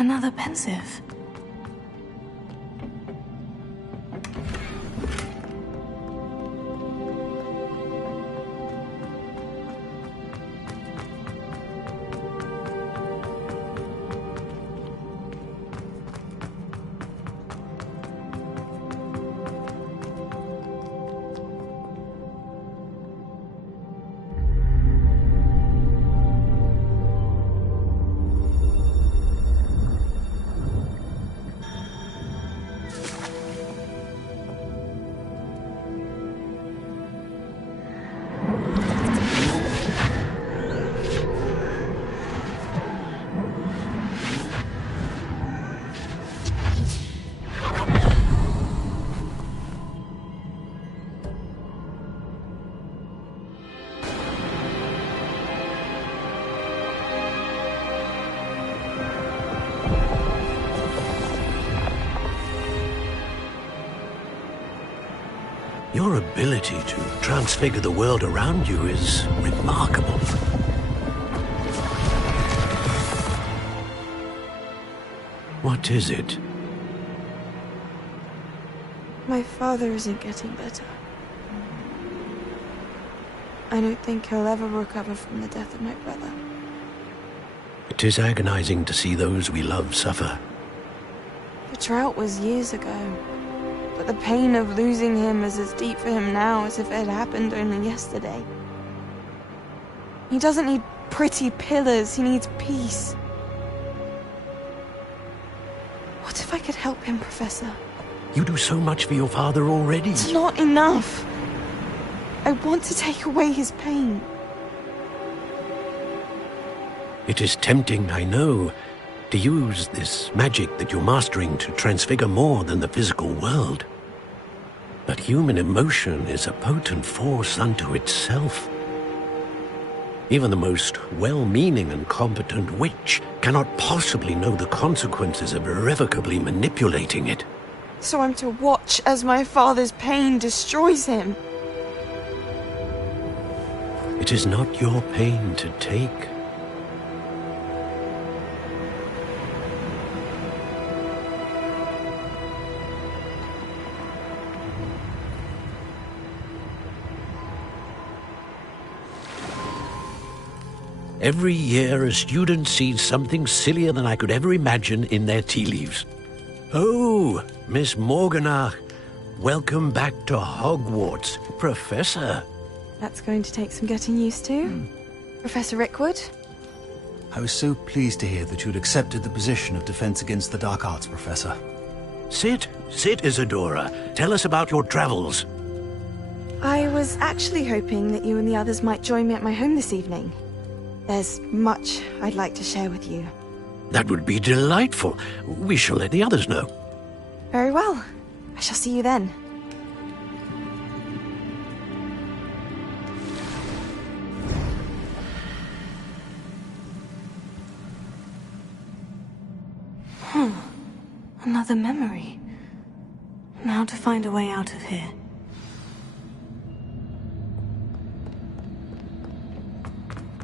Another pensive. Your ability to transfigure the world around you is remarkable. What is it? My father isn't getting better. I don't think he'll ever recover from the death of my brother. It is agonizing to see those we love suffer. The drought was years ago, but the pain of losing him is as deep for him now as if it had happened only yesterday. He doesn't need pretty pillars, he needs peace. What if I could help him, Professor? You do so much for your father already. It's not enough. I want to take away his pain. It is tempting, I know, to use this magic that you're mastering to transfigure more than the physical world. But human emotion is a potent force unto itself. Even the most well-meaning and competent witch cannot possibly know the consequences of irrevocably manipulating it. So I'm to watch as my father's pain destroys him. It is not your pain to take. Every year, a student sees something sillier than I could ever imagine in their tea leaves. Oh, Miss Morganach, welcome back to Hogwarts, Professor. That's going to take some getting used to. Professor Rickwood? I was so pleased to hear that you'd accepted the position of Defense Against the Dark Arts, Professor. Sit, Isadora. Tell us about your travels. I was actually hoping that you and the others might join me at my home this evening. There's much I'd like to share with you. That would be delightful. We shall let the others know. Very well. I shall see you then. Another memory. Now to find a way out of here.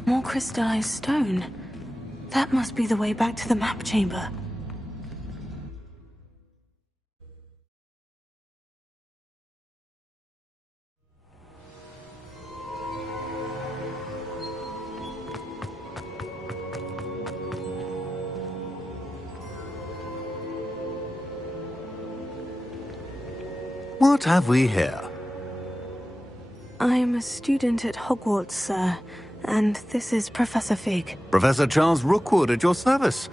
More crystallized stone. That must be the way back to the map chamber. What have we here? I'm a student at Hogwarts, sir, and this is Professor Fig. Professor Charles Rookwood at your service.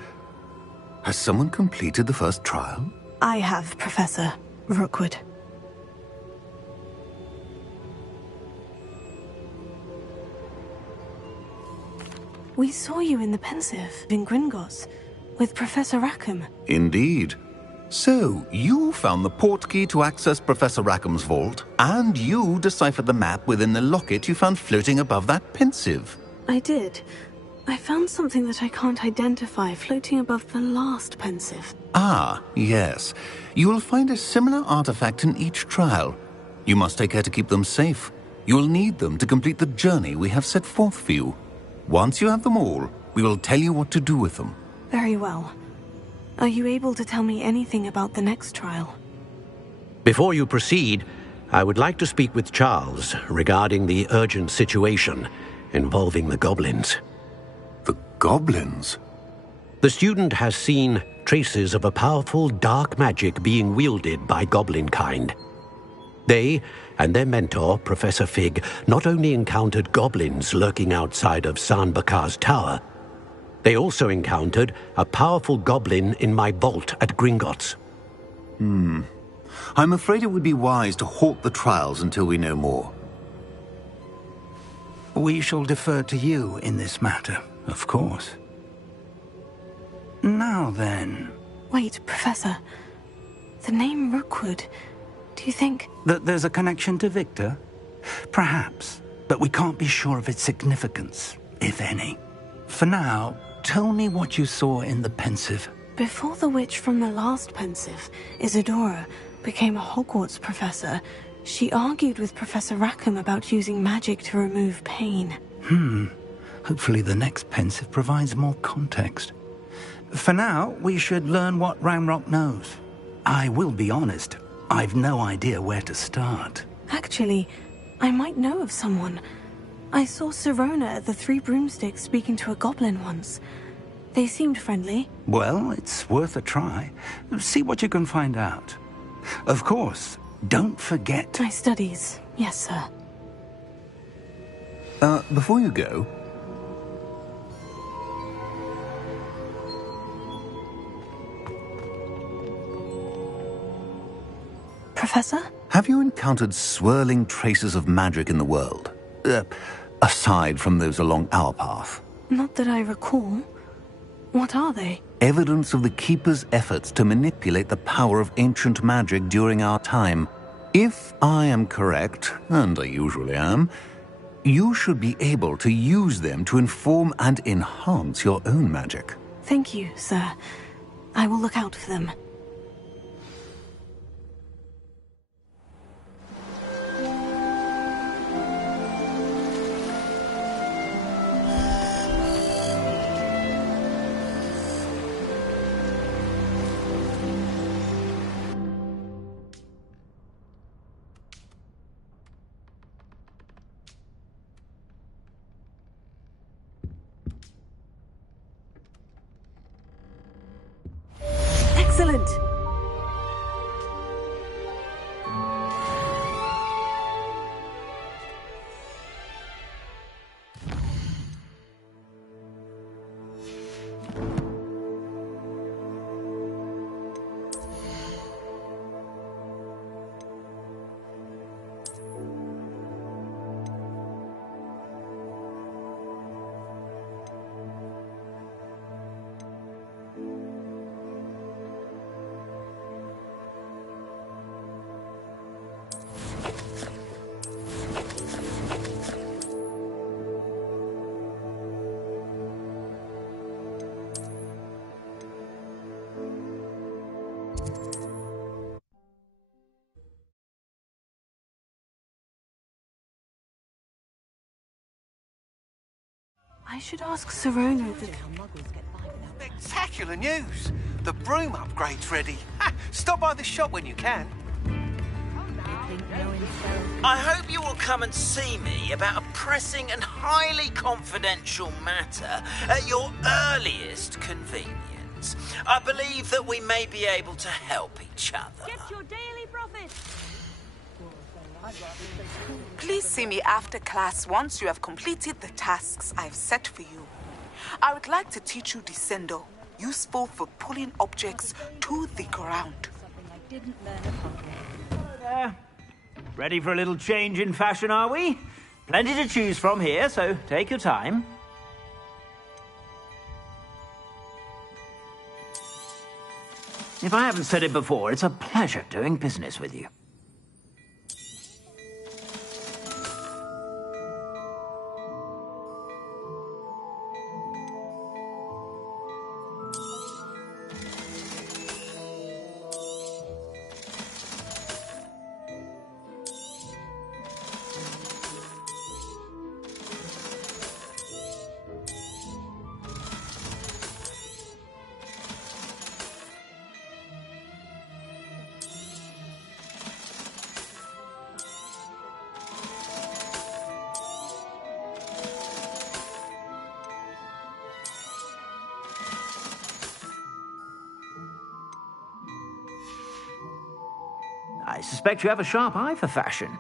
Has someone completed the first trial? I have, Professor Rookwood. We saw you in the Pensive in Gringotts with Professor Rackham. Indeed. So, you found the portkey to access Professor Rackham's vault, and you deciphered the map within the locket you found floating above that Pensive. I did. I found something that I can't identify floating above the last pensive. Ah, yes. You will find a similar artifact in each trial. You must take care to keep them safe. You will need them to complete the journey we have set forth for you. Once you have them all, we will tell you what to do with them. Very well. Are you able to tell me anything about the next trial? Before you proceed, I would like to speak with Charles regarding the urgent situation involving the goblins. The goblins? The student has seen traces of a powerful dark magic being wielded by goblin kind. They and their mentor, Professor Fig, not only encountered goblins lurking outside of San Bakar's tower, they also encountered a powerful goblin in my vault at Gringotts. I'm afraid it would be wise to halt the trials until we know more. We shall defer to you in this matter, of course. Now then... Wait, Professor. The name Rookwood. Do you think... That there's a connection to Victor? Perhaps, but we can't be sure of its significance, if any. For now, tell me what you saw in the pensive. Before the witch from the last pensive, Isadora, became a Hogwarts professor, she argued with Professor Rackham about using magic to remove pain. Hopefully the next pensive provides more context. For now, we should learn what Ramrock knows. I will be honest, I've no idea where to start. Actually, I might know of someone. I saw Sirona at the Three Broomsticks speaking to a goblin once. They seemed friendly. Well, it's worth a try. See what you can find out. Of course, don't forget... My studies, yes, sir. Before you go... Professor? Have you encountered swirling traces of magic in the world? Aside from those along our path? Not that I recall. What are they? Evidence of the Keeper's efforts to manipulate the power of ancient magic during our time. If I am correct, and I usually am, you should be able to use them to inform and enhance your own magic. Thank you, sir. I will look out for them. Excellent! I should ask Sirona the... Spectacular news! The broom upgrade's ready. Ha! Stop by the shop when you can. I hope you will come and see me about a pressing and highly confidential matter at your earliest convenience. I believe that we may be able to help each other. Get your daily profit. Please see me after class once you have completed the tasks I've set for you. I would like to teach you Descendo, useful for pulling objects to the ground. Ready for a little change in fashion, are we? Plenty to choose from here, so take your time. If I haven't said it before, it's a pleasure doing business with you. I suspect you have a sharp eye for fashion.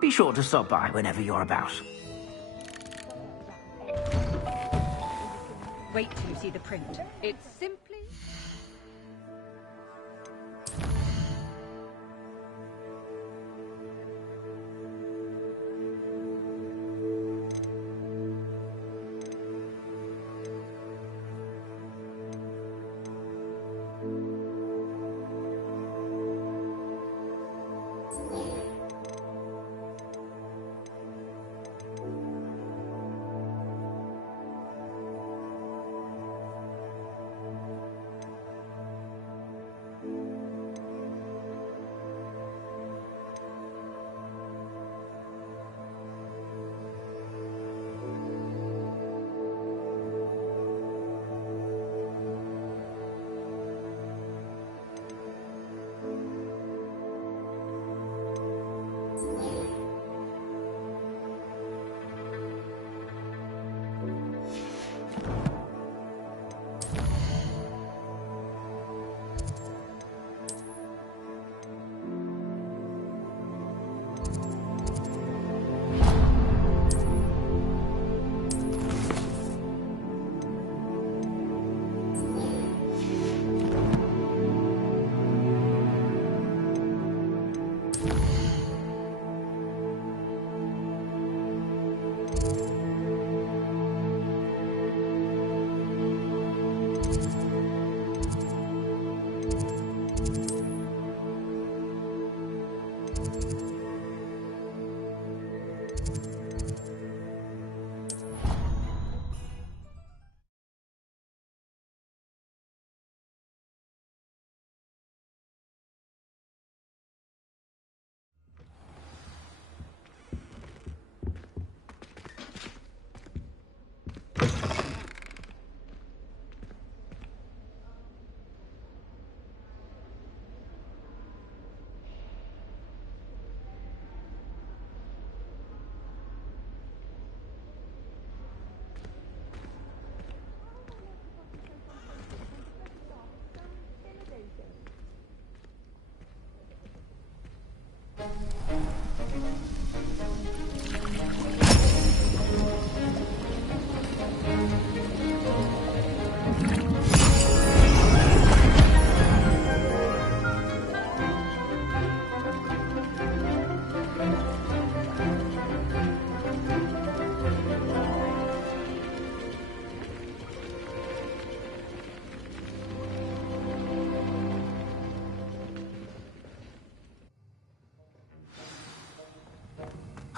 Be sure to stop by whenever you're about. Wait till you see the print. It's simply...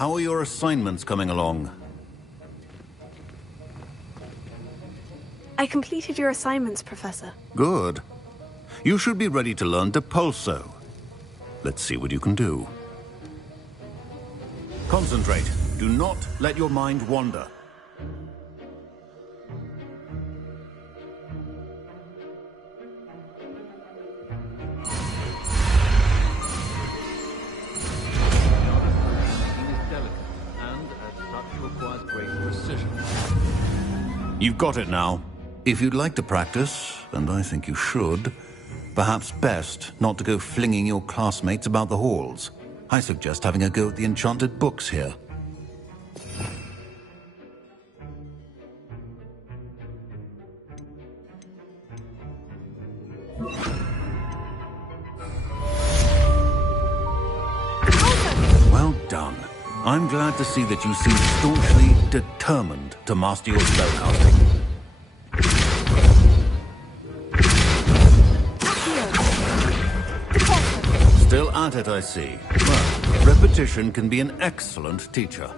How are your assignments coming along? I completed your assignments, Professor. Good. You should be ready to learn Depulso. Let's see what you can do. Concentrate. Do not let your mind wander. You've got it now. If you'd like to practice, and I think you should, perhaps best not to go flinging your classmates about the halls. I suggest having a go at the enchanted books here. Well done. I'm glad to see that you seem staunchly determined to master your spellcasting. Still at it, I see. Well, repetition can be an excellent teacher.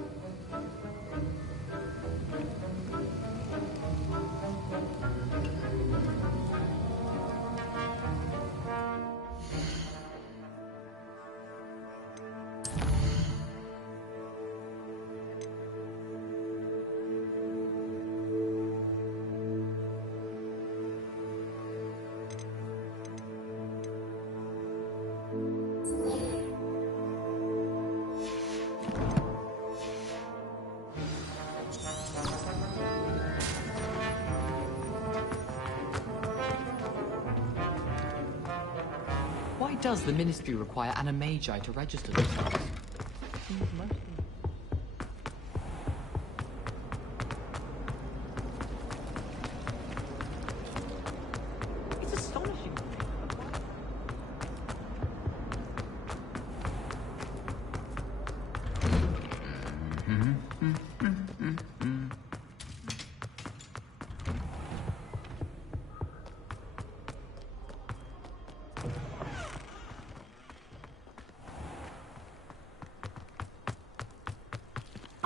Why does the Ministry require animagi to register themselves? It's astonishing.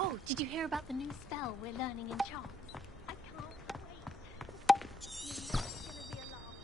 Oh, did you hear about the new spell we're learning in charms? I can't wait. You know it's gonna be a laugh.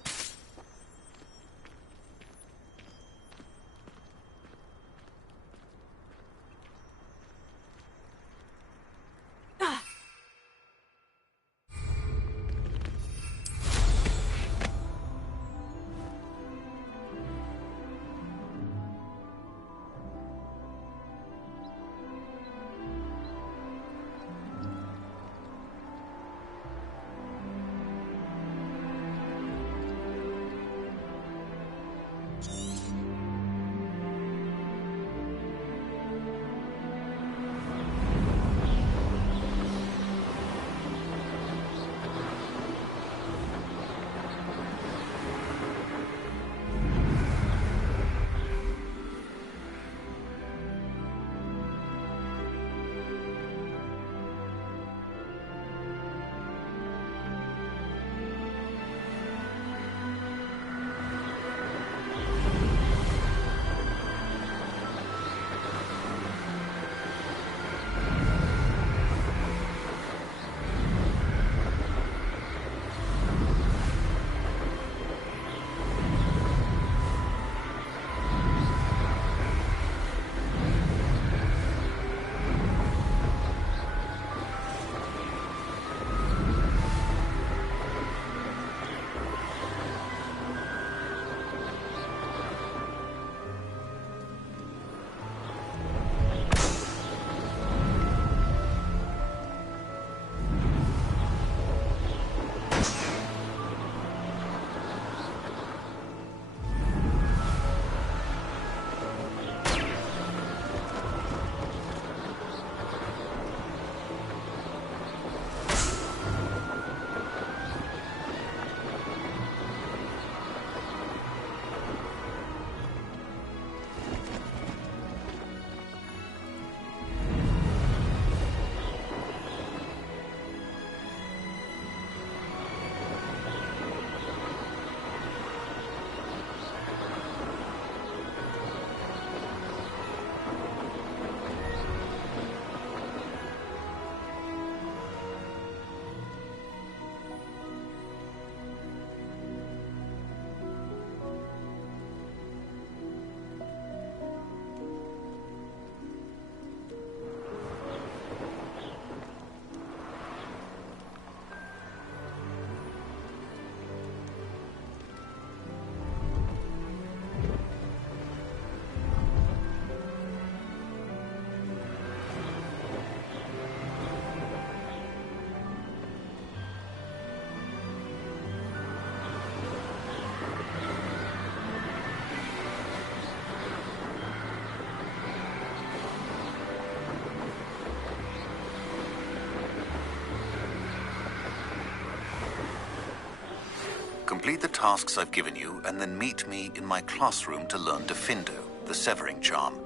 Complete the tasks I've given you, and then meet me in my classroom to learn Defindo, the severing charm.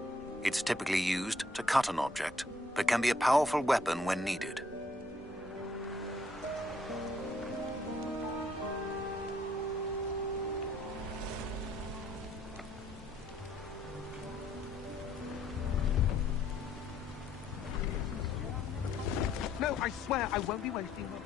It's typically used to cut an object, but can be a powerful weapon when needed. No, I swear I won't be wasting your time.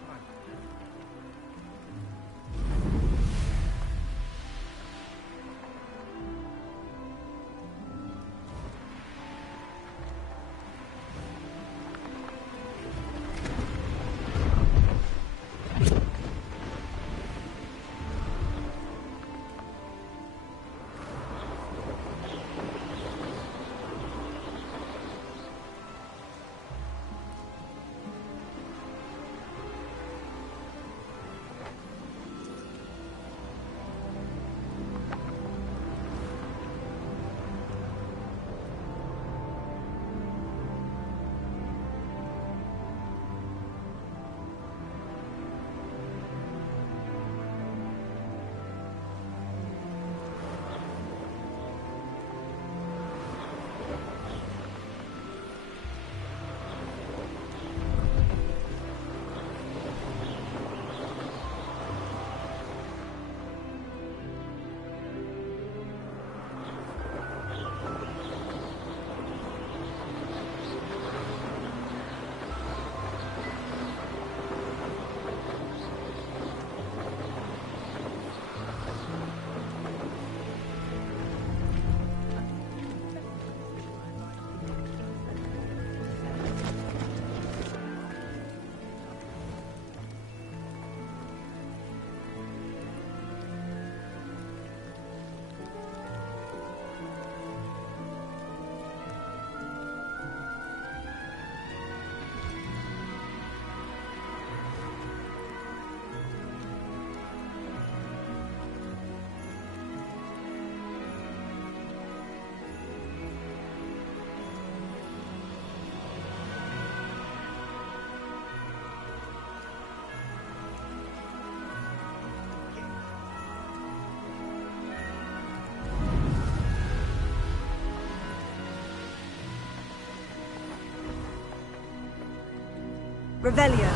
Revelio.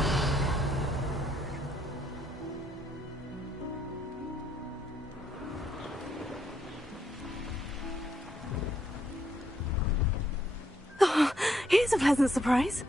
Oh, here's a pleasant surprise.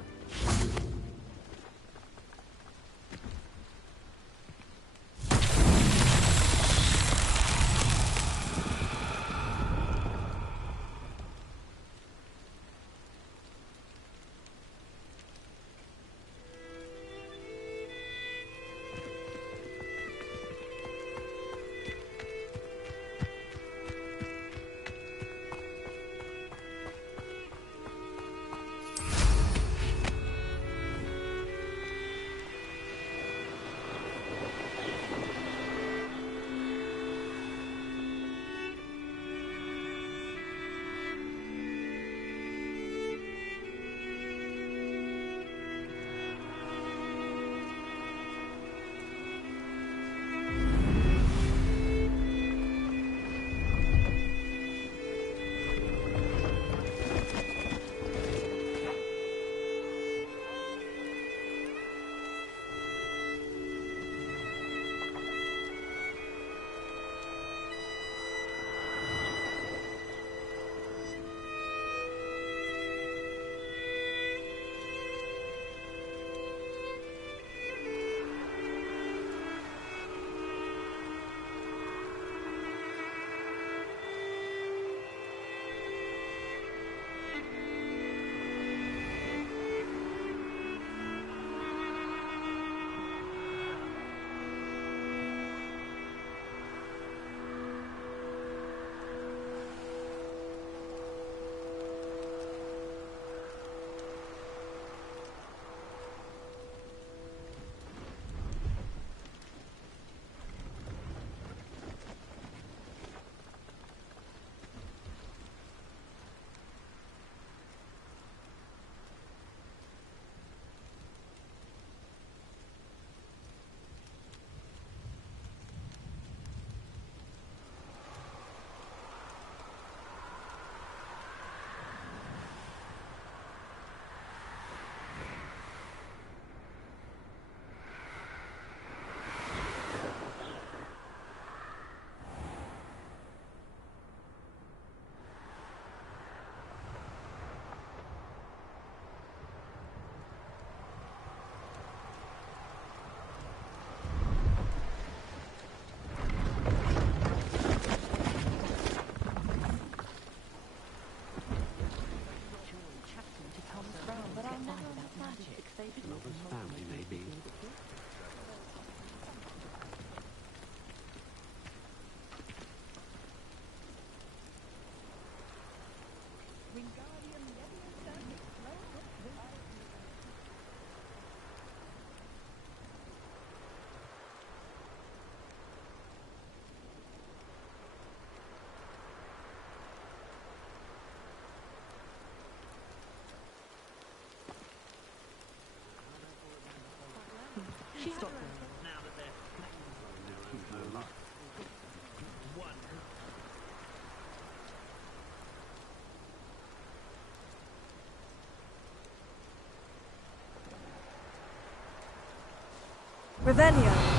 Revelio.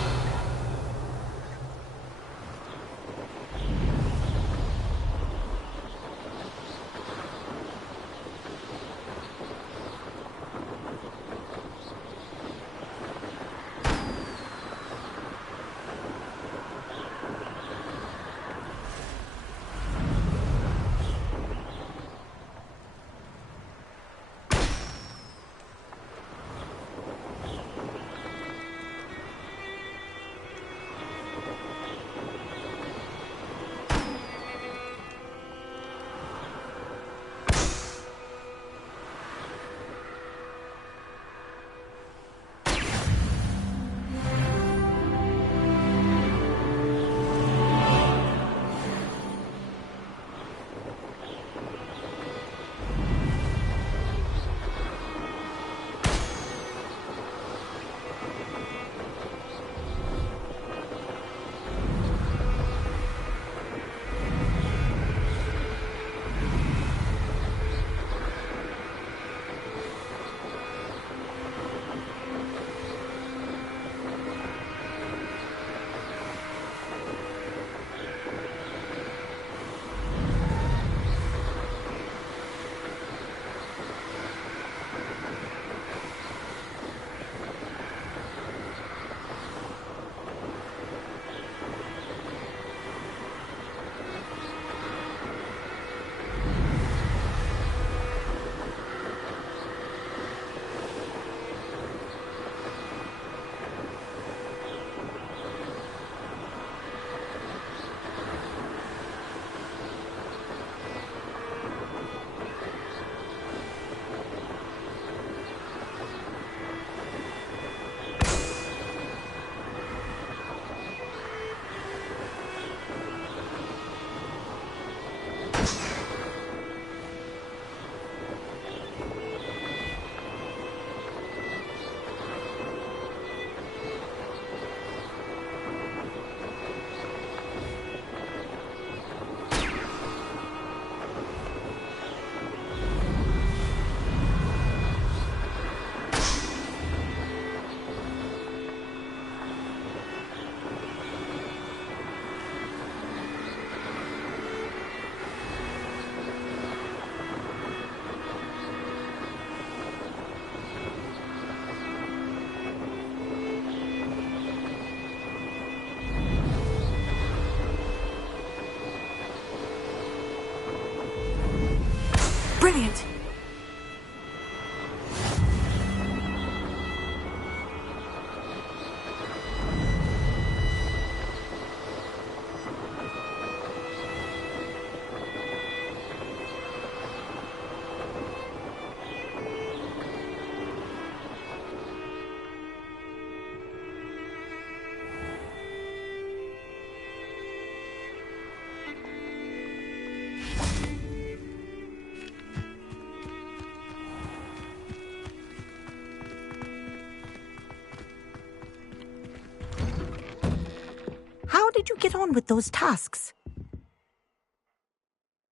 how did you get on with those tasks?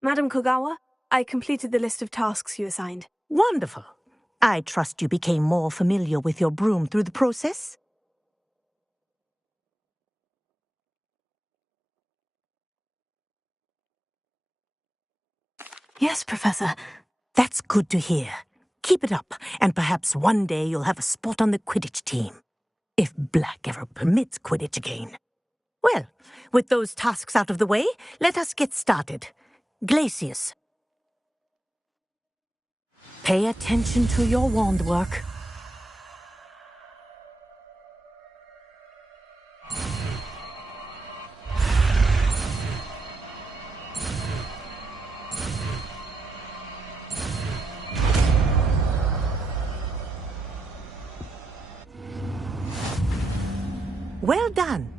Madam Kogawa, I completed the list of tasks you assigned. Wonderful. I trust you became more familiar with your broom through the process? Yes, Professor. That's good to hear. Keep it up, and perhaps one day you'll have a spot on the Quidditch team. If Black ever permits Quidditch again. Well, with those tasks out of the way, let us get started. Glacius. Pay attention to your wand work. Well done.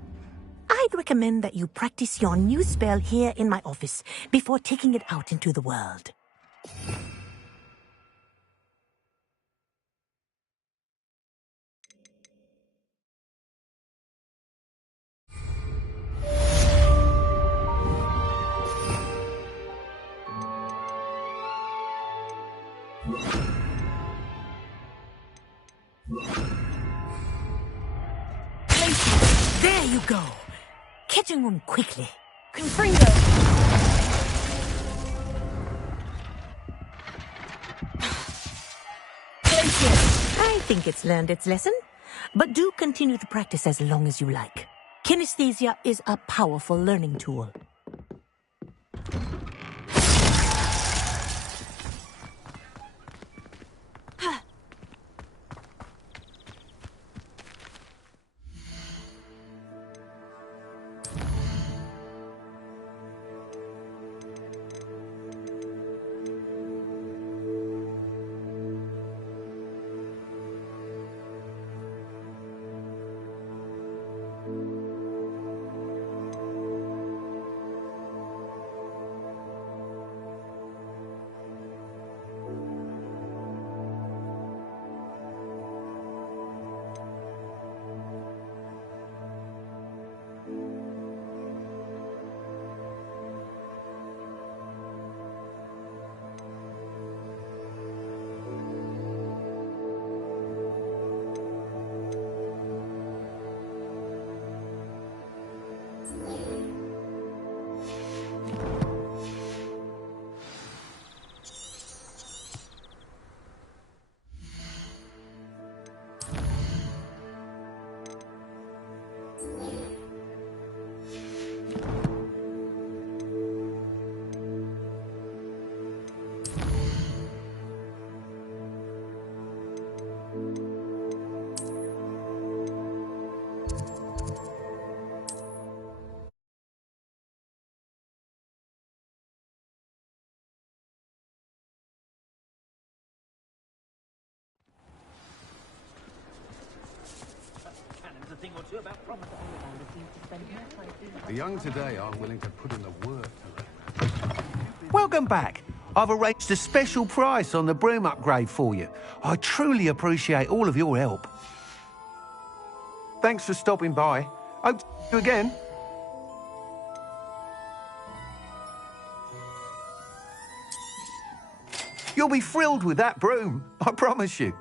I'd recommend that you practice your new spell here in my office before taking it out into the world. There you go. Catching on quickly. Confringo! I think it's learned its lesson, but do continue to practice as long as you like. Kinesthesia is a powerful learning tool. The young today aren't willing to put in the work. Welcome back. I've arranged a special price on the broom upgrade for you. I truly appreciate all of your help. Thanks for stopping by. Hope to see you again. You'll be thrilled with that broom, I promise you.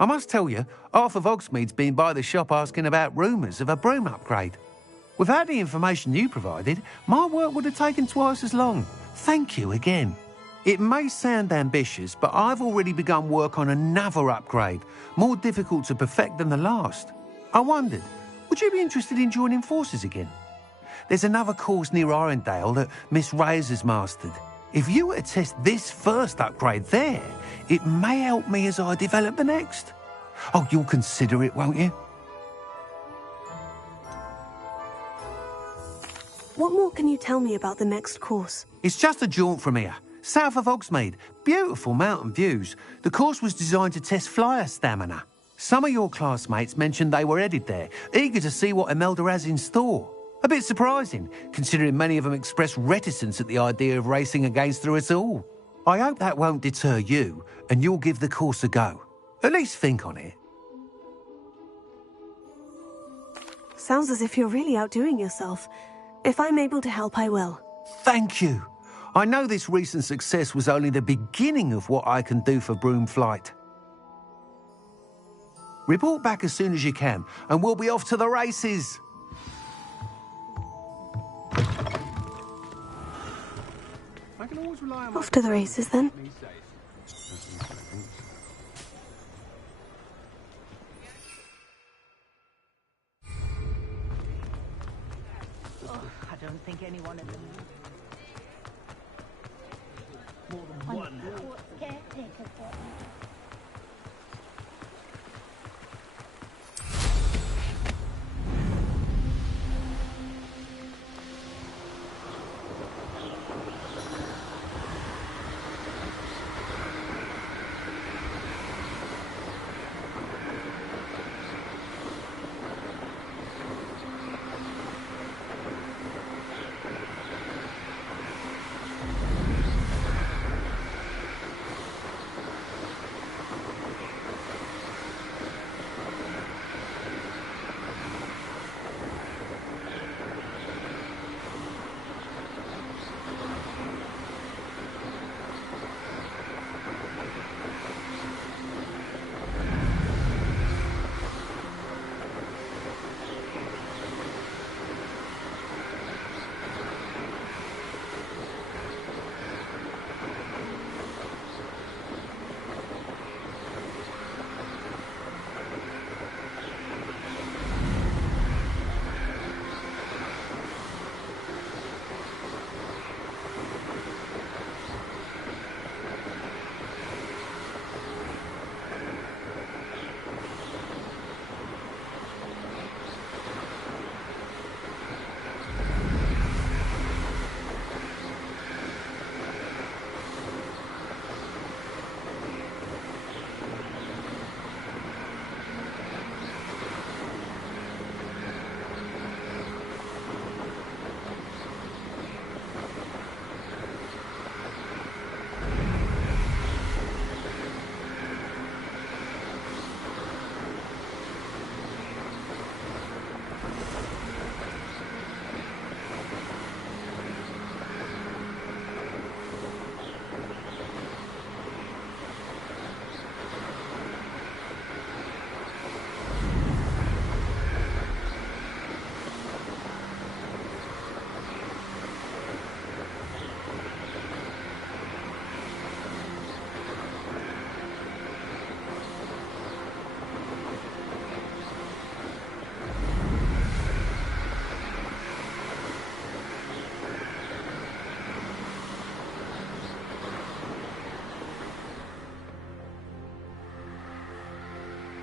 I must tell you, half of Hogsmeade's been by the shop asking about rumours of a broom upgrade. Without the information you provided, my work would have taken twice as long. Thank you again. It may sound ambitious, but I've already begun work on another upgrade, more difficult to perfect than the last. I wondered, would you be interested in joining forces again? There's another course near Arendelle that Miss Reyes has mastered. If you were to test this first upgrade there, it may help me as I develop the next. Oh, you'll consider it, won't you? What more can you tell me about the next course? It's just a jaunt from here, south of Hogsmeade. Beautiful mountain views. The course was designed to test flyer stamina. Some of your classmates mentioned they were headed there, eager to see what Imelda has in store. A bit surprising, considering many of them express reticence at the idea of racing against us all. I hope that won't deter you, and you'll give the course a go. At least think on it. Sounds as if you're really outdoing yourself. If I'm able to help, I will. Thank you. I know this recent success was only the beginning of what I can do for Broomflight. Report back as soon as you can, and we'll be off to the races. I can always rely on Off to the races, then. I don't think anyone at the more than one.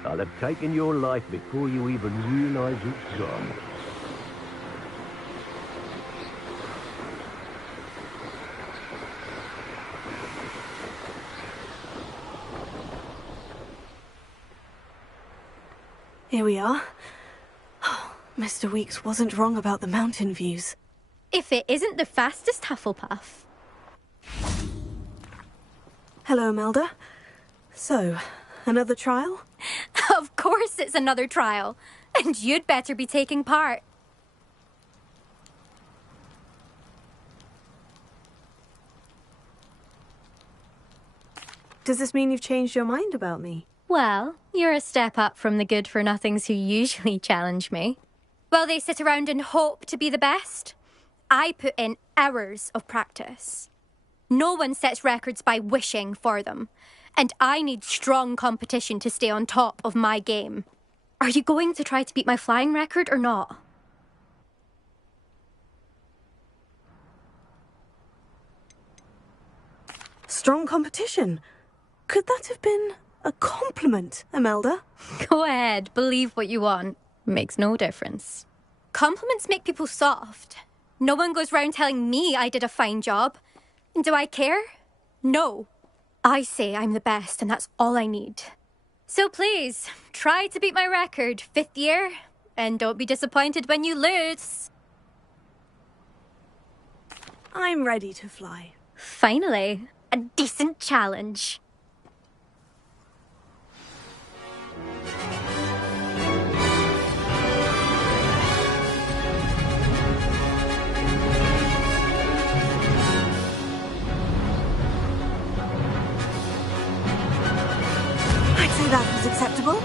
I'll have taken your life before you even realize it's gone. Here we are. Mr. Weeks wasn't wrong about the mountain views. If it isn't the fastest Hufflepuff. Hello, Imelda. So, another trial? Of course it's another trial. And you'd better be taking part. Does this mean you've changed your mind about me? Well, you're a step up from the good-for-nothings who usually challenge me. While they sit around and hope to be the best, I put in hours of practice. No one sets records by wishing for them, and I need strong competition to stay on top of my game. Are you going to try to beat my flying record or not? Strong competition? Could that have been a compliment, Imelda? Go ahead, believe what you want. Makes no difference. Compliments make people soft. No one goes round telling me I did a fine job. And do I care? No. I say I'm the best, and that's all I need. So please, try to beat my record, 5th year, and don't be disappointed when you lose. I'm ready to fly. Finally, a decent challenge. I'd say that was acceptable.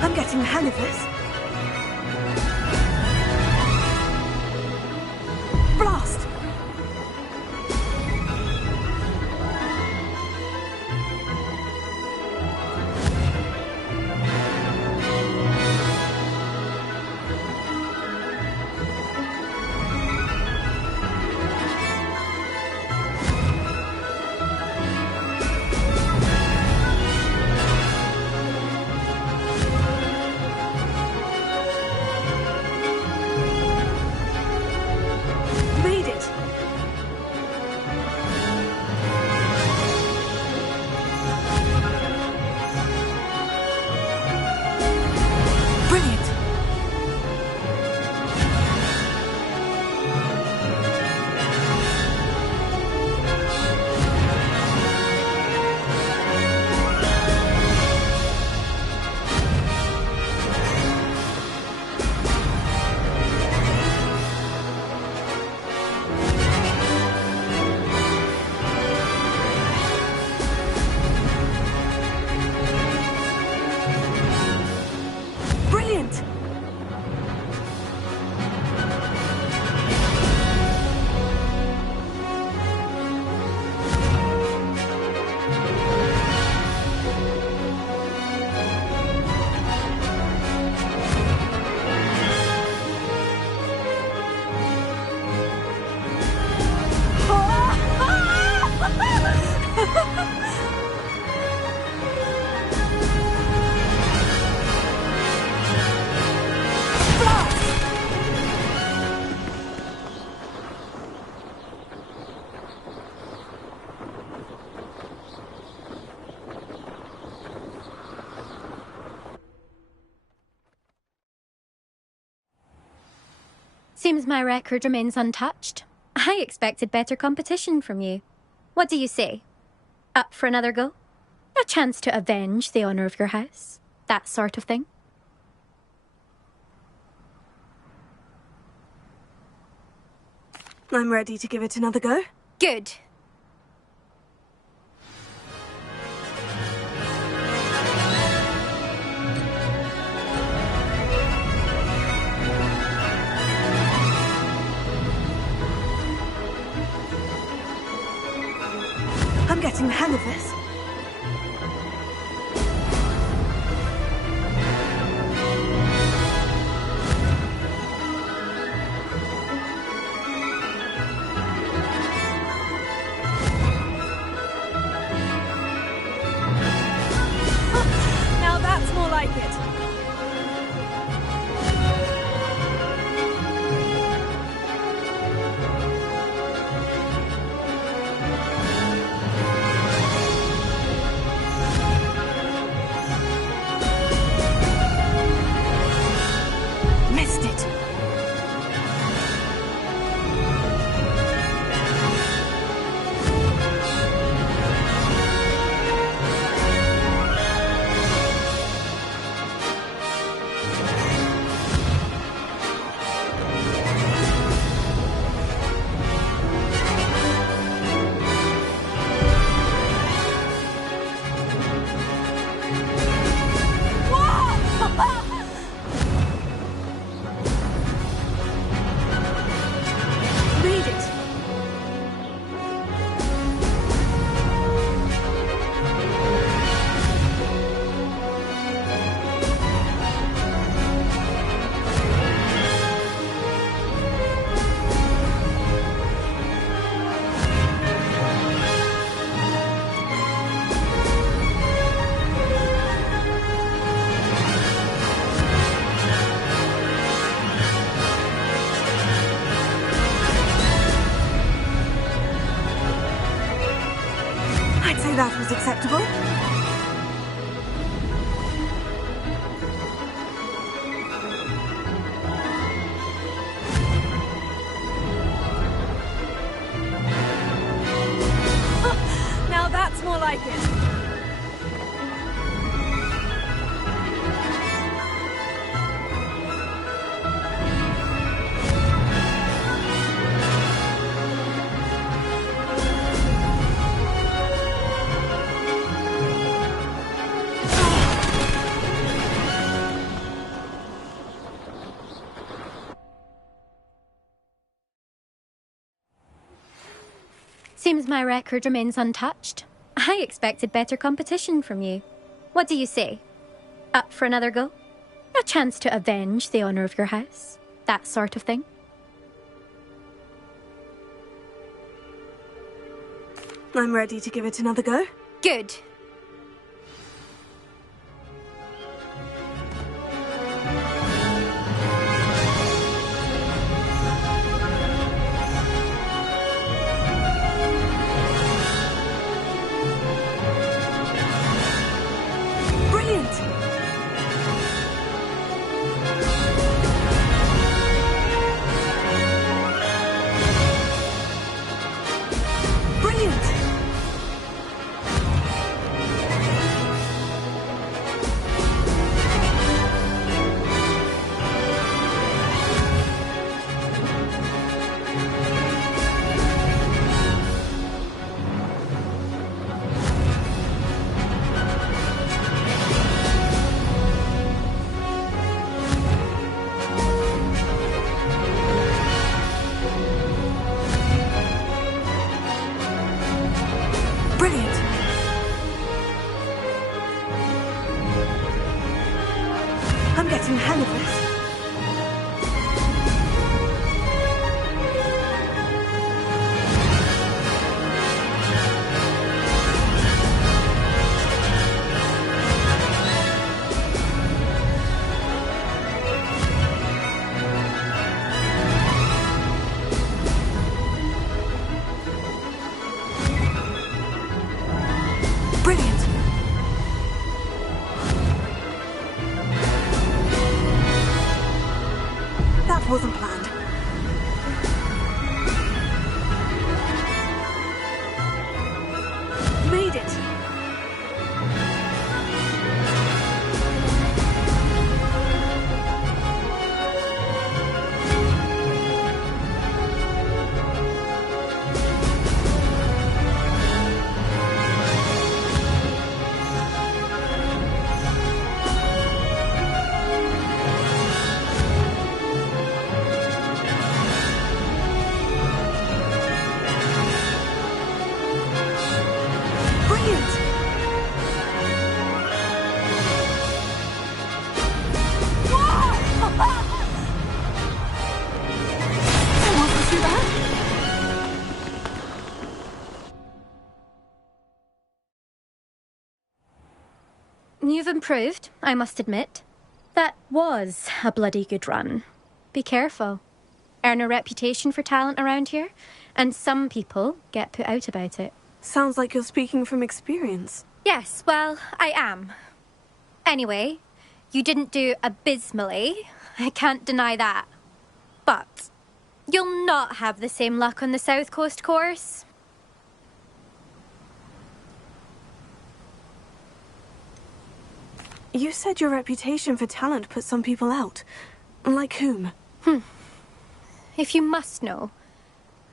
I'm getting the hang of this. Blast! Made it! Brilliant! Brilliant! Seems my record remains untouched. I expected better competition from you. What do you say? Up for another go? A chance to avenge the honour of your house? That sort of thing? I'm ready to give it another go. Good. I'm getting the hang of this. Now that's more like it. I'd say that was acceptable. Now that's more like it. Seems my record remains untouched. I expected better competition from you. What do you say? Up for another go? A chance to avenge the honour of your house? That sort of thing? I'm ready to give it another go. Good. I'm getting the hang of this. Brilliant. That wasn't planned. Made it. You've improved, I must admit. That was a bloody good run. Be careful. Earn a reputation for talent around here, and some people get put out about it. Sounds like you're speaking from experience. Yes, well, I am. Anyway, you didn't do abysmally. I can't deny that. But you'll not have the same luck on the South Coast course. You said your reputation for talent put some people out. Like whom? If you must know,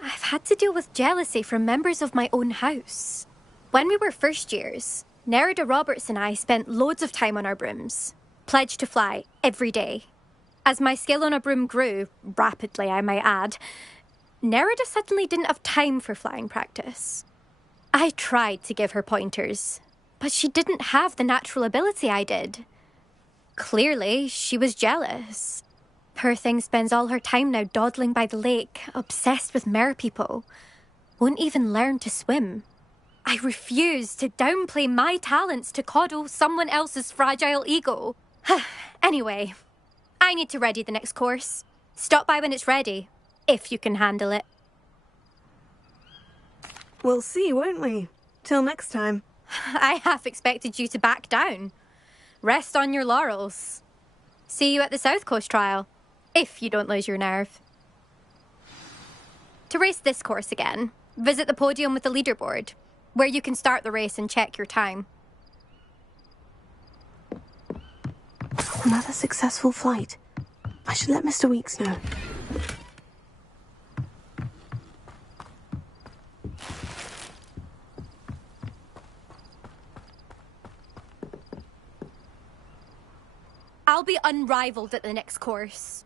I've had to deal with jealousy from members of my own house. When we were first years, Nerida Roberts and I spent loads of time on our brooms, pledged to fly every day. As my skill on a broom grew, rapidly I might add, Nerida suddenly didn't have time for flying practice. I tried to give her pointers, but she didn't have the natural ability I did. Clearly, she was jealous. Poor thing spends all her time now dawdling by the lake, obsessed with merpeople. Won't even learn to swim. I refuse to downplay my talents to coddle someone else's fragile ego. Anyway, I need to ready the next course. Stop by when it's ready, if you can handle it. We'll see, won't we? Till next time. I half expected you to back down. Rest on your laurels. See you at the South Coast trial, if you don't lose your nerve. To race this course again, visit the podium with the leaderboard, where you can start the race and check your time. Another successful flight. I should let Mr. Weeks know. I'll be unrivaled at the next course.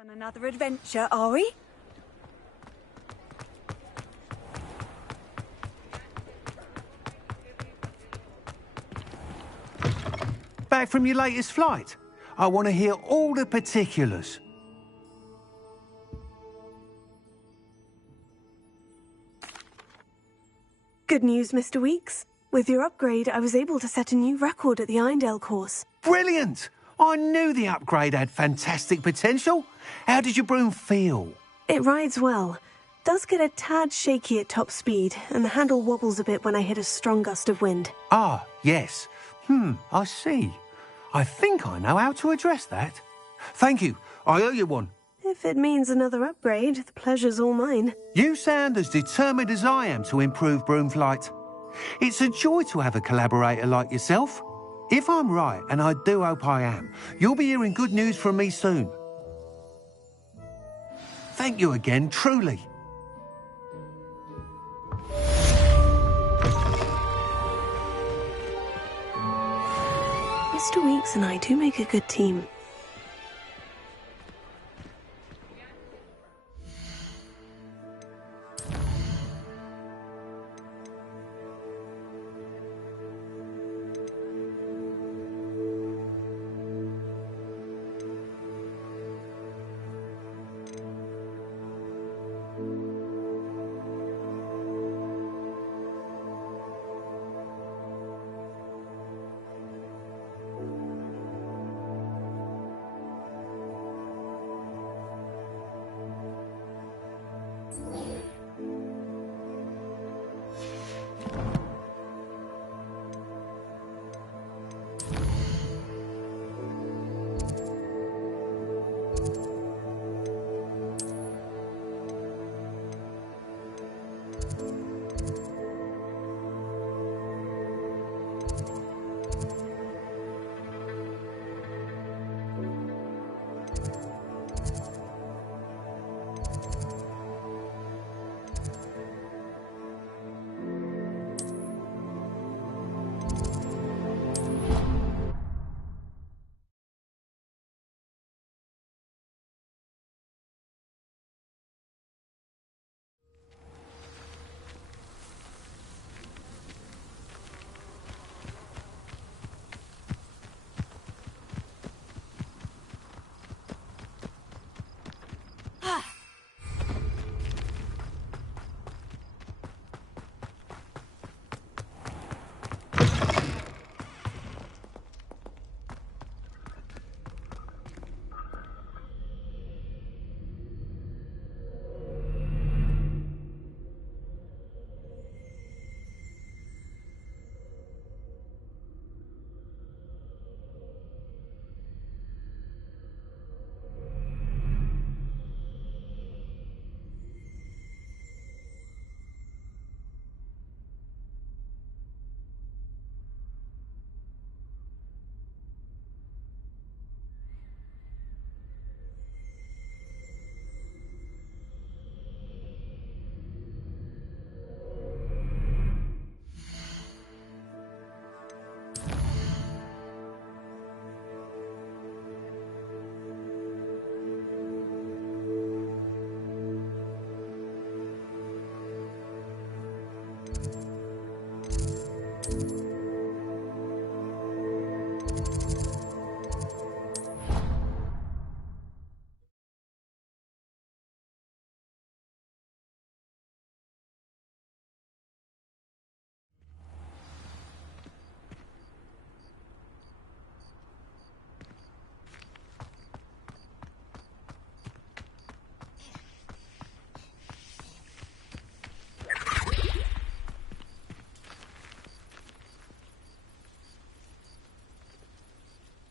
On another adventure, are we? Back from your latest flight? I want to hear all the particulars. Good news, Mr. Weeks. With your upgrade, I was able to set a new record at the Irondale course. Brilliant! I knew the upgrade had fantastic potential. How did your broom feel? It rides well. Does get a tad shaky at top speed, and the handle wobbles a bit when I hit a strong gust of wind. Ah, yes. I see. I think I know how to address that. Thank you. I owe you one. If it means another upgrade, the pleasure's all mine. You sound as determined as I am to improve broom flight. It's a joy to have a collaborator like yourself. If I'm right, and I do hope I am, you'll be hearing good news from me soon. Thank you again, truly. Mr. Weeks and I do make a good team.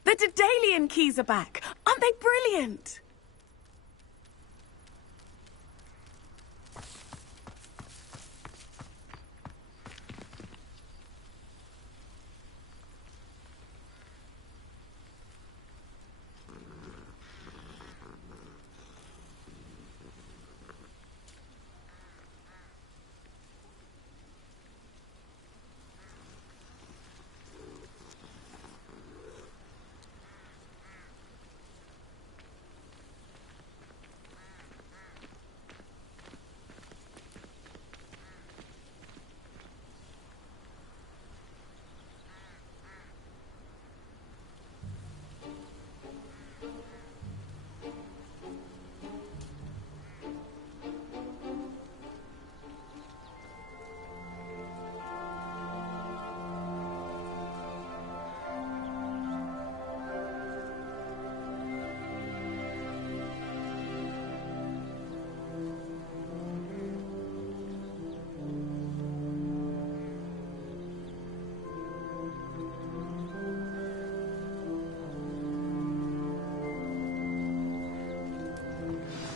The Daedalian keys are back. Aren't they brilliant?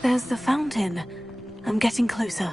There's the fountain. I'm getting closer.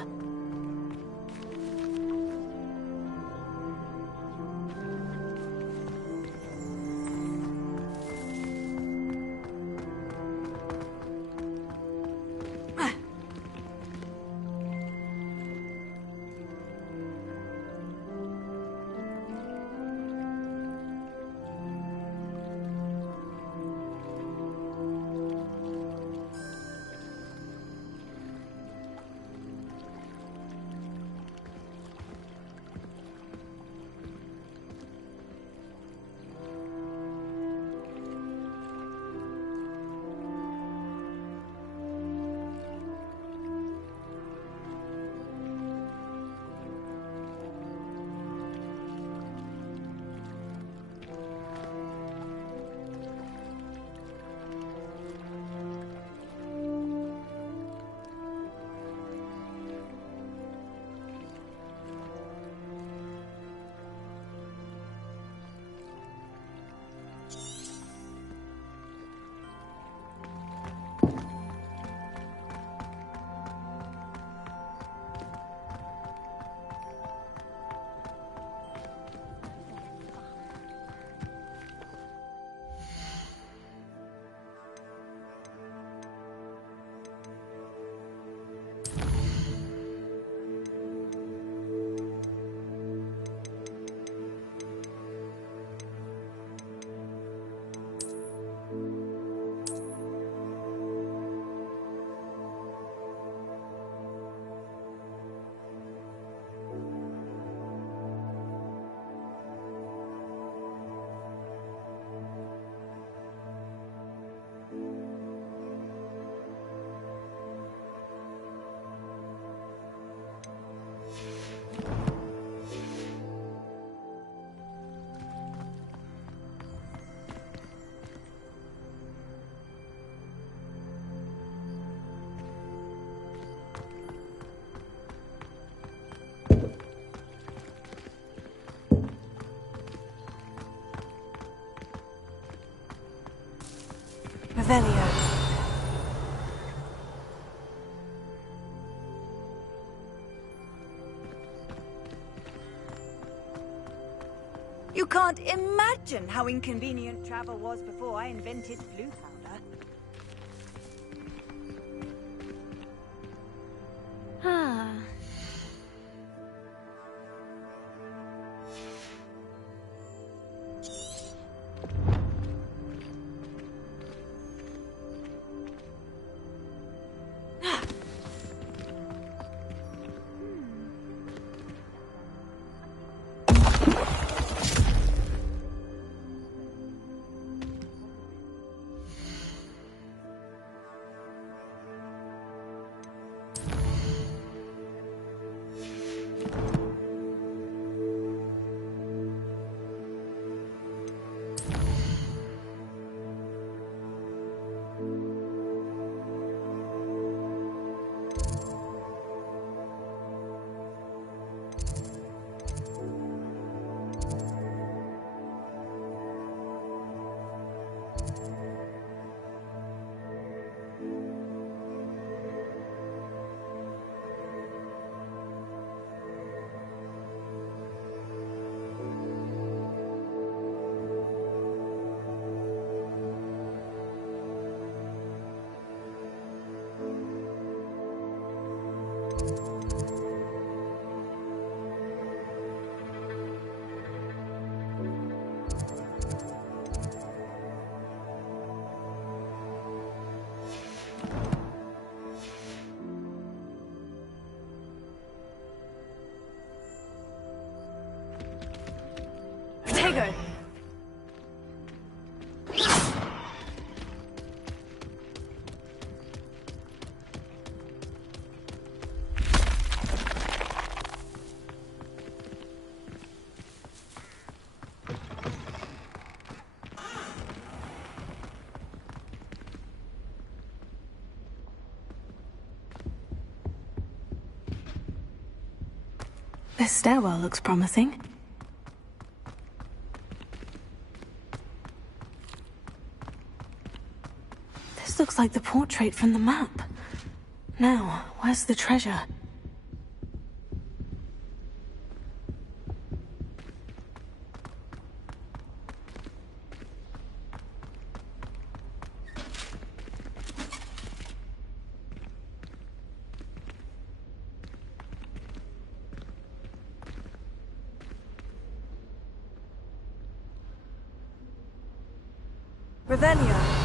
Revelio. You can't imagine how inconvenient travel was before I invented blue powder. Ah. This stairwell looks promising. This looks like the portrait from the map. Now, where's the treasure? Revelio.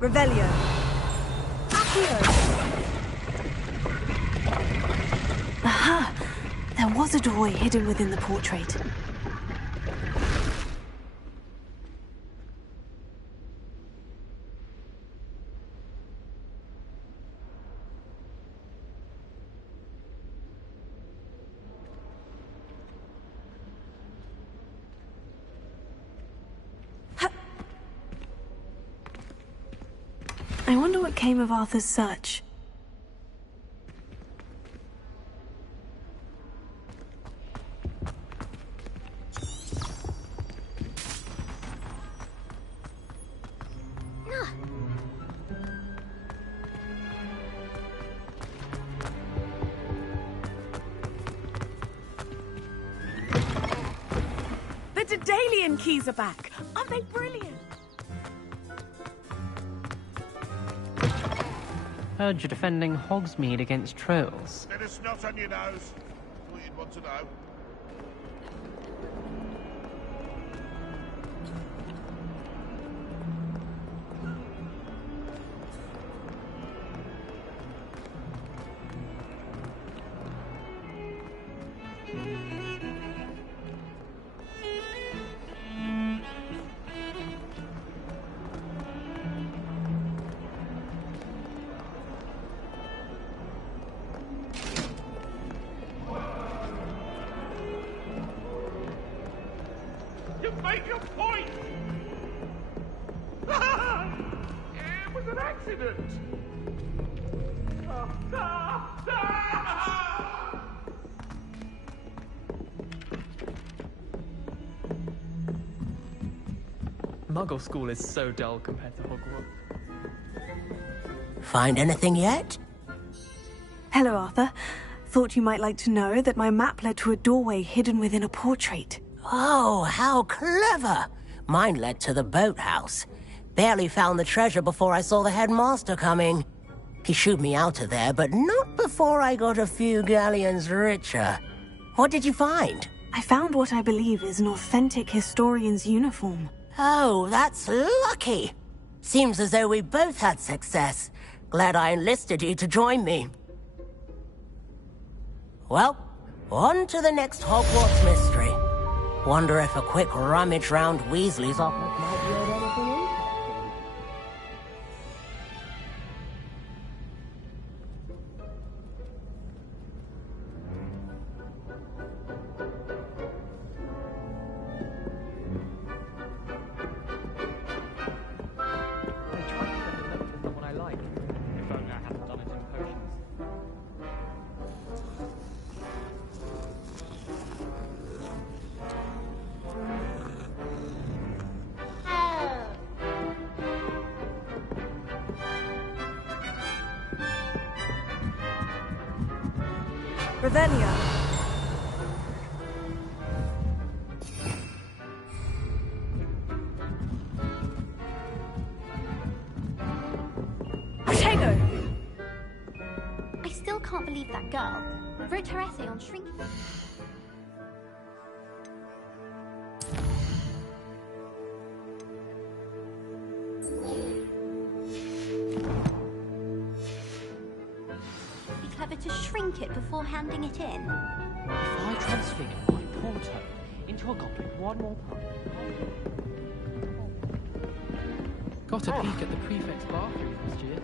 Revelio. Accio. Aha! There was a doorway hidden within the portrait. I wonder what came of Arthur's search. The Daedalian keys are back. Aren't they brilliant? Heard you're defending Hogsmeade against trolls. Let us not on your nose. All you'd want to know. Make your point! It was an accident! Muggle school is so dull compared to Hogwarts. Find anything yet? Hello, Arthur. Thought you might like to know that my map led to a doorway hidden within a portrait. Oh, how clever! Mine led to the boathouse. Barely found the treasure before I saw the headmaster coming. He shooed me out of there, but not before I got a few galleons richer. What did you find? I found what I believe is an authentic historian's uniform. Oh, that's lucky. Seems as though we both had success. Glad I enlisted you to join me. Well, on to the next Hogwarts mystery. Wonder if a quick rummage round Weasley's office might yield anything interesting. What I like. If only I hadn't done it in potions. Revelio. Protego! I still can't believe that girl wrote her essay on shrinking. Be clever to shrink it before handing it in? If I transfigure my poor toad into a goblin one more time... Got a peek at the prefect's bathroom last year.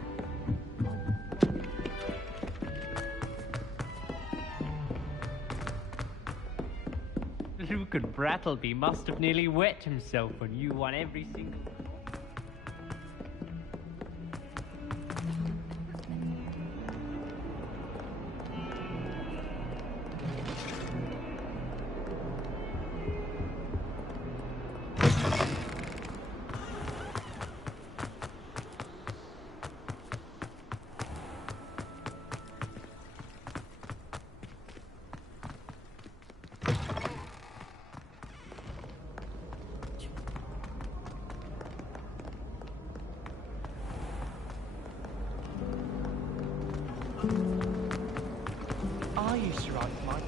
Luke and Brattleby must have nearly wet himself when you won every single... I used to write my...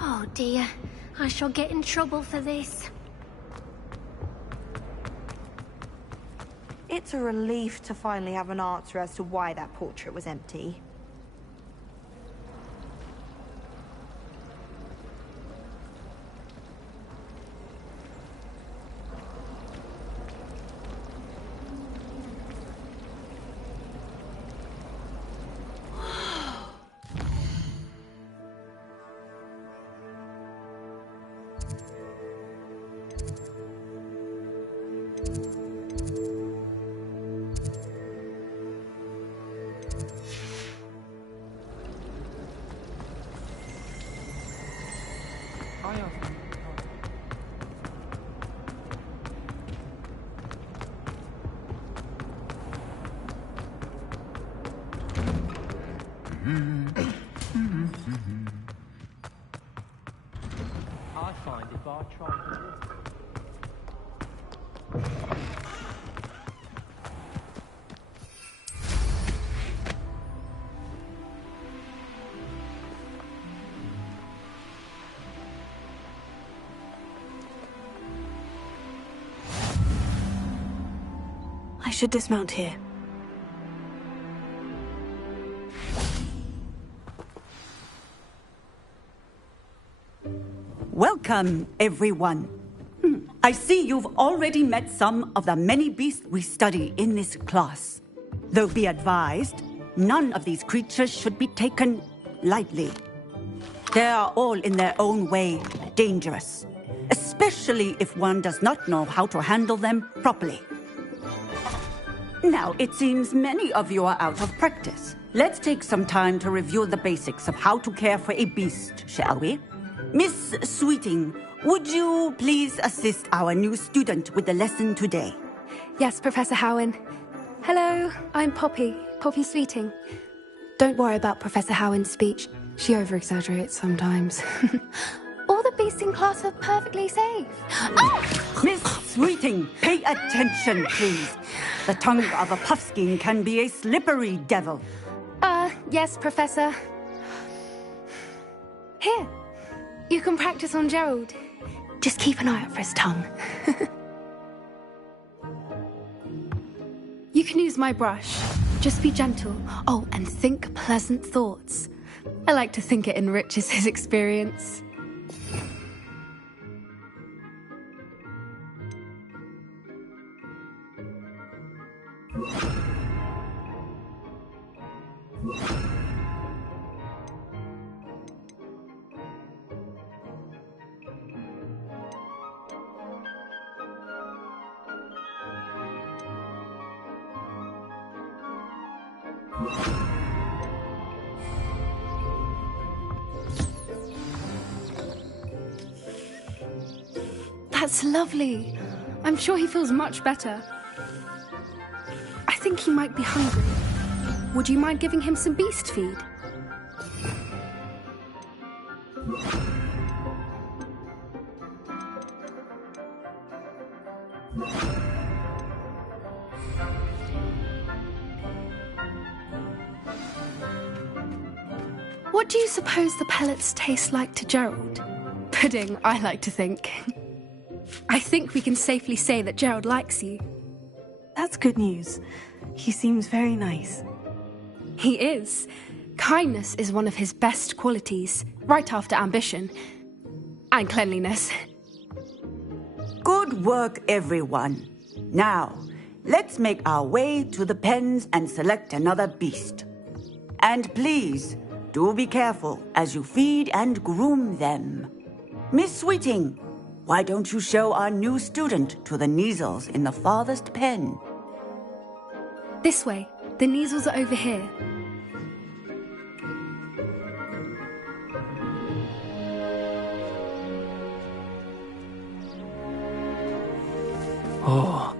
Oh dear, I shall get in trouble for this. It's a relief to finally have an answer as to why that portrait was empty. I find if I try to... I should dismount here. Welcome, everyone. I see you've already met some of the many beasts we study in this class. Though be advised, none of these creatures should be taken lightly. They are all in their own way dangerous, especially if one does not know how to handle them properly. Now, it seems many of you are out of practice. Let's take some time to review the basics of how to care for a beast, shall we? Miss Sweeting, would you please assist our new student with the lesson today? Yes, Professor Howen. Hello, I'm Poppy Sweeting. Don't worry about Professor Howen's speech. She over-exaggerates sometimes. All the beasts in class are perfectly safe. Oh! Miss Sweeting, pay attention, please. The tongue of a puffskein can be a slippery devil. Yes, Professor. Here, you can practice on Gerald. Just keep an eye out for his tongue. You can use my brush. Just be gentle. Oh, and think pleasant thoughts. I like to think it enriches his experience. That's lovely. I'm sure he feels much better. I think he might be hungry. Would you mind giving him some beast feed? What do you suppose the pellets taste like to Gerald? Pudding, I like to think. I think we can safely say that Gerald likes you. That's good news. He seems very nice. He is. Kindness is one of his best qualities, right after ambition. And cleanliness. Good work, everyone. Now, let's make our way to the pens and select another beast. And please, do be careful as you feed and groom them. Miss Sweeting, why don't you show our new student to the Kneazles in the farthest pen? This way. The Kneazles are over here. Oh,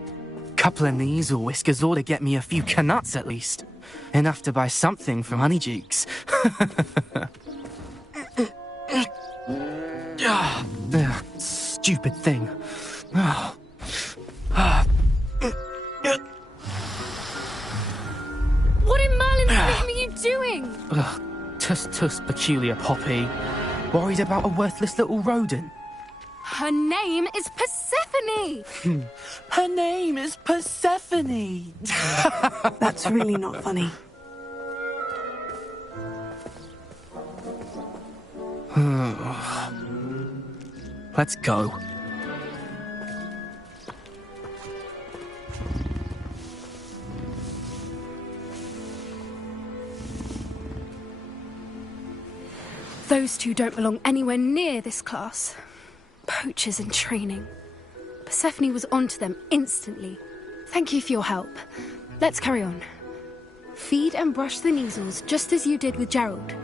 couple of Kneazle whiskers ought to get me a few canuts at least. Enough to buy something from Honeydukes. Stupid thing. What in Merlin's name are you doing? Tuss, peculiar Poppy. Worried about a worthless little rodent? Her name is Persephone! Her name is Persephone! That's really not funny. Let's go. Those two don't belong anywhere near this class. Poachers in training. Persephone was onto them instantly. Thank you for your help. Let's carry on. Feed and brush the Kneazles just as you did with Gerald.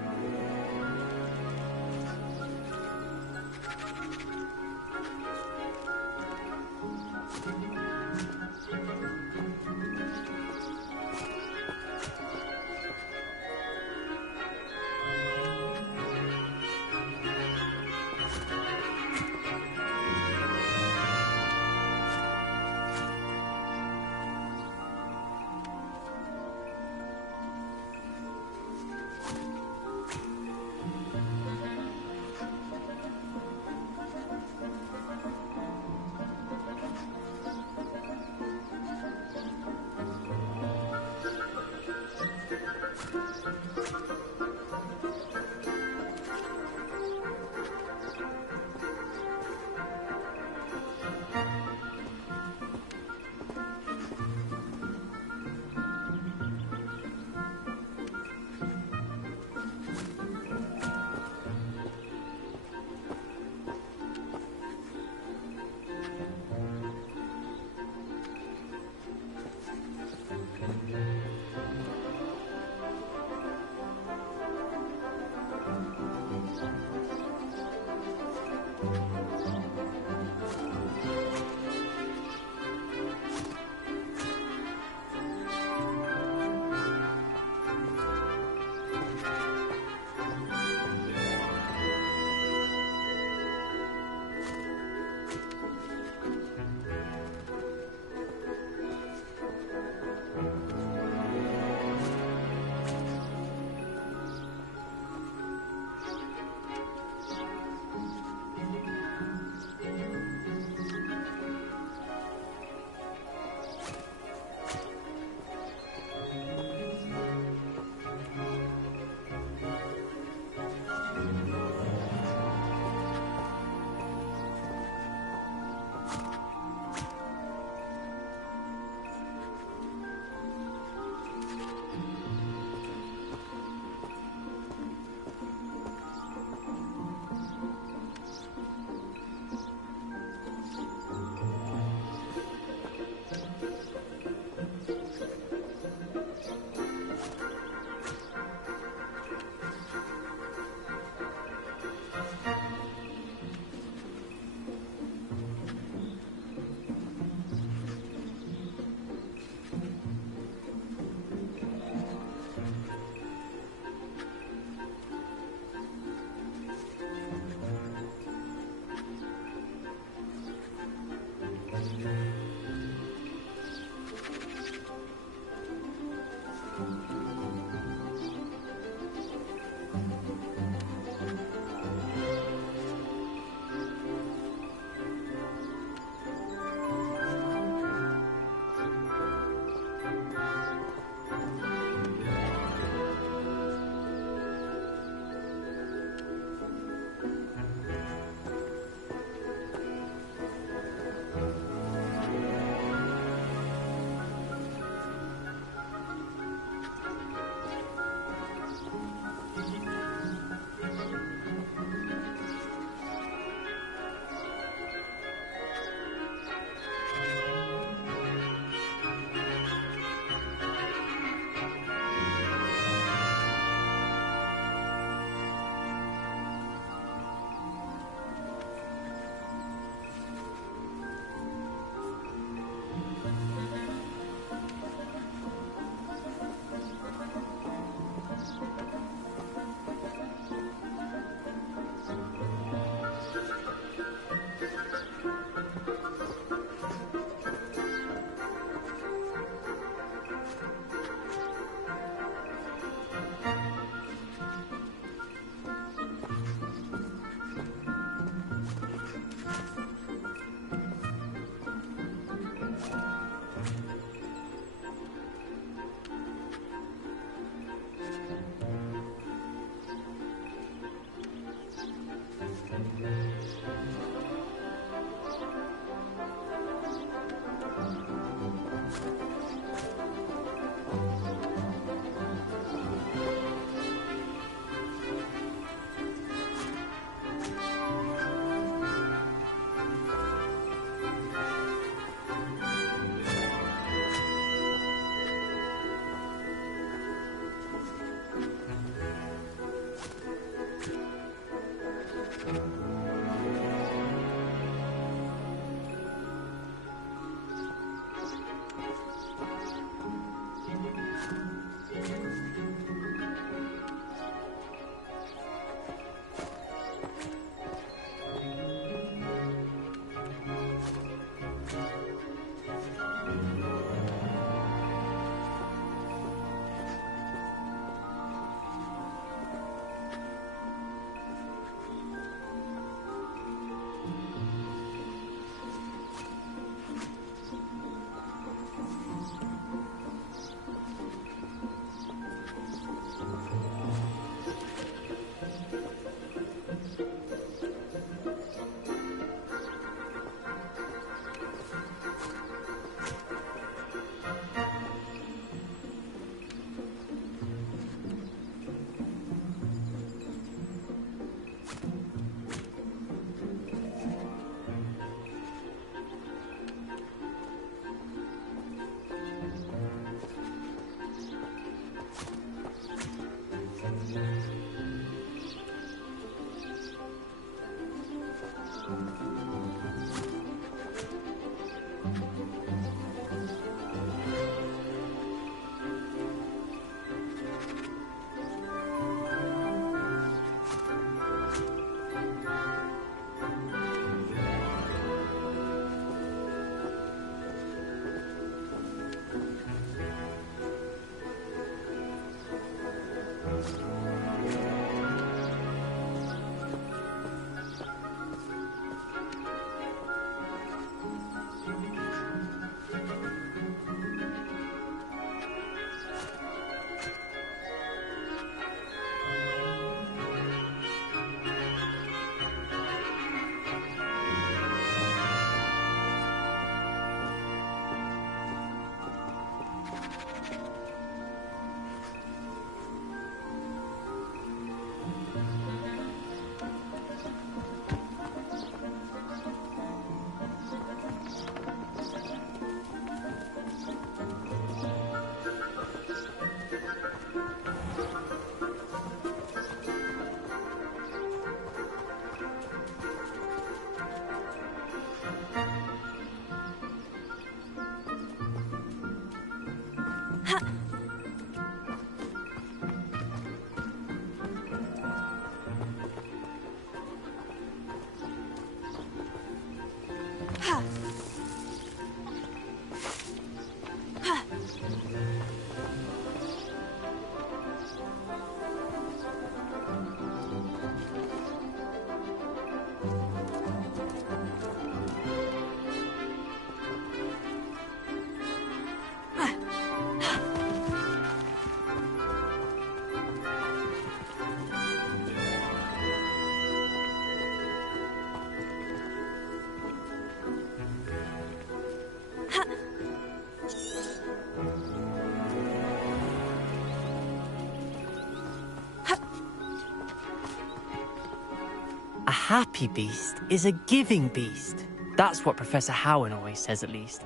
A happy beast is a giving beast. That's what Professor Howen always says, at least.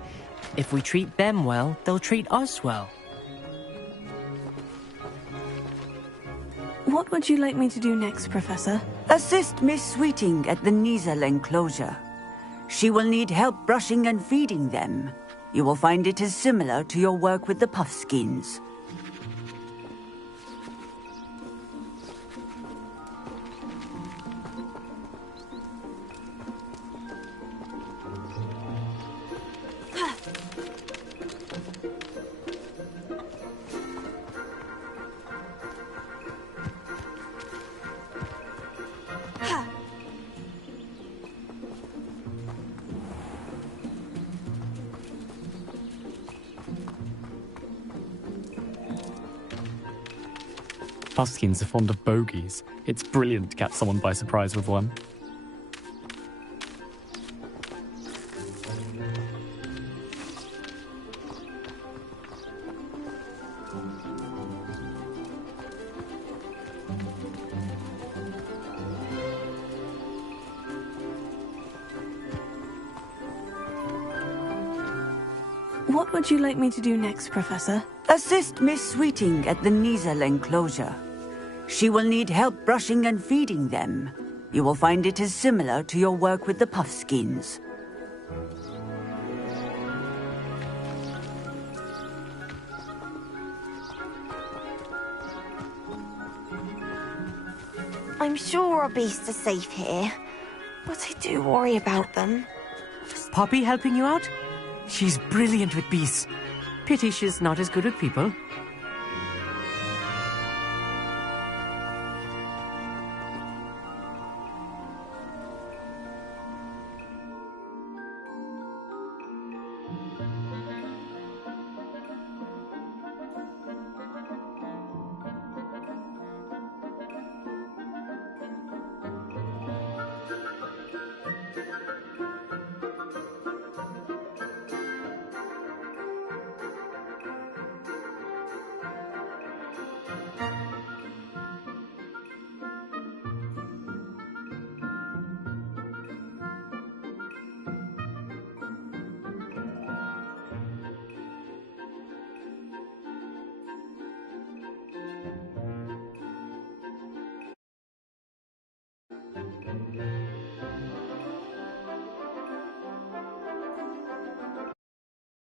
If we treat them well, they'll treat us well. What would you like me to do next, Professor? Assist Miss Sweeting at the Nizel enclosure. She will need help brushing and feeding them. You will find it is similar to your work with the Puffskins. Puffskins are fond of bogies. It's brilliant to catch someone by surprise with one. What would you like me to do next, Professor? Assist Miss Sweeting at the Nizel enclosure. She will need help brushing and feeding them. You will find it is similar to your work with the Puffskins. I'm sure our beasts are safe here, but I do worry about them. Poppy helping you out? She's brilliant with beasts. Pity she's not as good with people.